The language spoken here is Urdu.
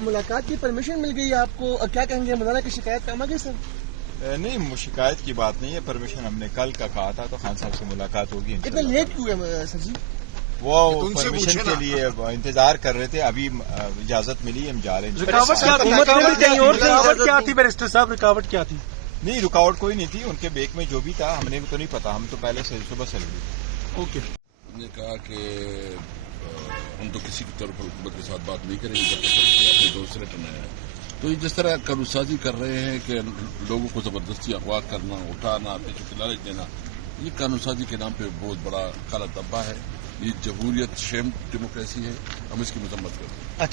ملاقات کی پرمیشن مل گئی آپ کو، کیا کہیں گے؟ مولانا کی شکایت کام آ گئی سر؟ نہیں، شکایت کی بات نہیں ہے، پرمیشن ہم نے کل کا کہا تھا تو خان صاحب سے ملاقات ہوگی. اتنا لیٹ کیوں ہے سر جی؟ وہ پرمیشن کے لیے انتظار کر رہے تھے، ابھی اجازت ملی، ہم جا رہے ہیں. رکاوٹ کیا تھی بیرسٹر صاحب؟ رکاوٹ کیا تھی؟ نہیں، رکاوٹ کوئی نہیں تھی، ان کے بیک میں جو بھی تھا ہم نے تو نہیں پتا، ہم تو پہلے سے صبح سے لگے. اوکے. ہم نے کہا کہ ہم تو کسی کی طرف حکومت کے ساتھ بات نہیں کریں گے جب تک اپنے دوست ریٹرن آیا ہے. تو یہ جس طرح قانون سازی کر رہے ہیں کہ لوگوں کو زبردستی اغوا کرنا، اٹھانا، پیسوں کی لالچ دینا، یہ قانون سازی کے نام پہ بہت بڑا کالا دھبا ہے. یہ جمہوریت شیم ڈیموکریسی ہے، ہم اس کی مذمت کرتے ہیں.